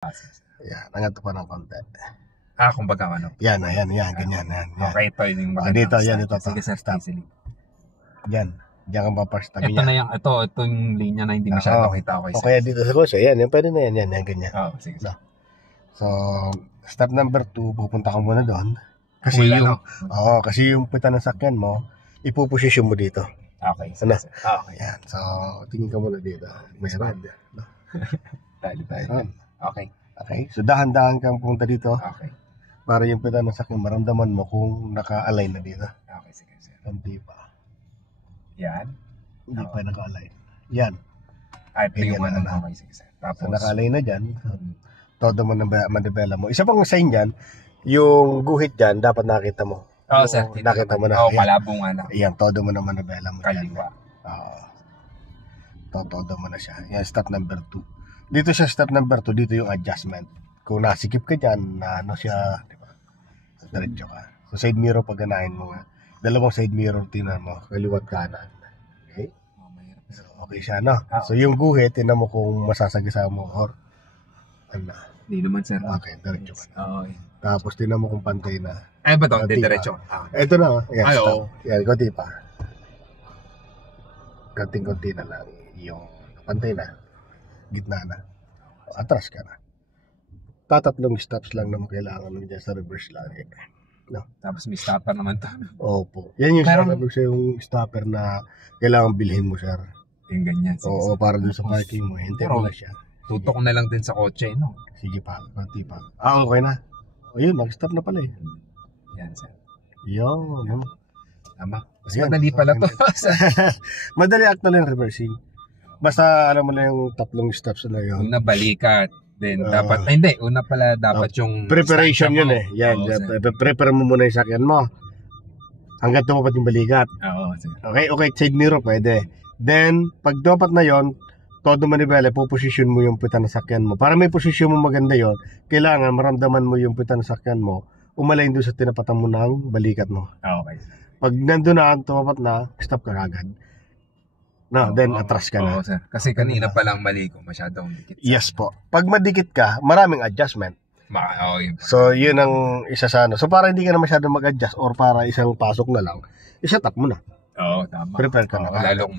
Yan, angat pa ng konti. Kumbaga ano? Yan, ganyan. Okay, ito yung maganda. Dito, yan, ito. Sige, sir, stop. easily. Yan, diyan kang papark. Ito na yung, ito yung linya na hindi masyado kita. Okay, o kaya dito sa kotse, yan, pwede na yan, ganyan. Sige. So, step number 2, pupunta ka muna doon. Kasi kasi yung puta ng sakyan mo, ipuposisyon mo dito. Okay. Ano? Okay. Yan, so, tingin ka muna dito. May rad. Tayo. Okay. So, dahan-dahan kang pumunta dito. Okay. Para yung puta ng sakyan, maramdaman mo kung naka-align na dito. Okay, sige, sir. Hindi pa. Yan. Hindi pa naka-align. Yan. Ito yung ano. Okay, sige, sir. Tapos, so, naka-align na dyan. Todo mo na manibela mo. Isa pang sign dyan, yung guhit dyan, dapat nakita mo. Sir. Nakita mo na. Malabong ano. Yan, todo mo na manibela mo. Kaliwa. Todo mo na siya. Yan, step number 2. Dito siya, step number 2, dito yung adjustment. Kung nasikip ka dyan, na ano siya, di ba? Diretso ka. So, side mirror, pag ganahin mo nga. Dalawang side mirror, tinan mo. Kaliwat kanan. Okay? So, okay siya, no? So, yung guhit, tinan mo kung masasagisa mo or ano. Hindi naman, sir. Okay, diretso ka na. Okay. Tapos, tinan mo kung pantay na. Ay, ba ito? Diretso. Ito na, yan, Ay, stop. Yan, konti pa. Konting-konti na lang. Yung pantay na. Gitna na. Atras ka na. Tatatlong stops lang naman kailangan mo dyan sa reverse lang. No? Tapos may stopper naman to. Opo. Yan yung sabi sa yung stopper na kailangan bilhin mo, sir. Yung ganyan. Oo, para dun sa parking mo. Hintay mo na siya. Tutok na lang din sa kotse, no? Sige pa, konti pa. Okay na. O yun, nag-stop na pala eh. Yan, sir. Yun. No? Tama. Mas madali pala to. Madali actually yung reversing. Basta alam mo na yung tatlong steps na yun. Una balikat. Then dapat, hindi. Una pala dapat yung preparation yun eh. Yan. Prepare mo muna yung sakyan mo. Hanggang tumapat yung balikat. Oo, sir. Okay. Side mirror pwede. Then, pag tumapat na yon, todo manibela, puposisyon mo yung puta ng sakyan mo. Para may posisyon mo maganda yon, kailangan maramdaman mo yung puta ng sakyan mo, umalayin doon sa tinapatan mo ng balikat mo. Okay. Pag nandun na, tumapat na, stop ka agad. No, then atras ka na. Oo, sir. Kasi kanina pa lang mali ko, masyadong dikit. Yes po. Pag madikit ka, maraming adjustment. Yun. So, yun ang isa sa ano. So, para hindi ka na masyadong mag-adjust or para isang pasok na lang, isa-tap mo na. Oo, tama. Prepare ka na. Lalong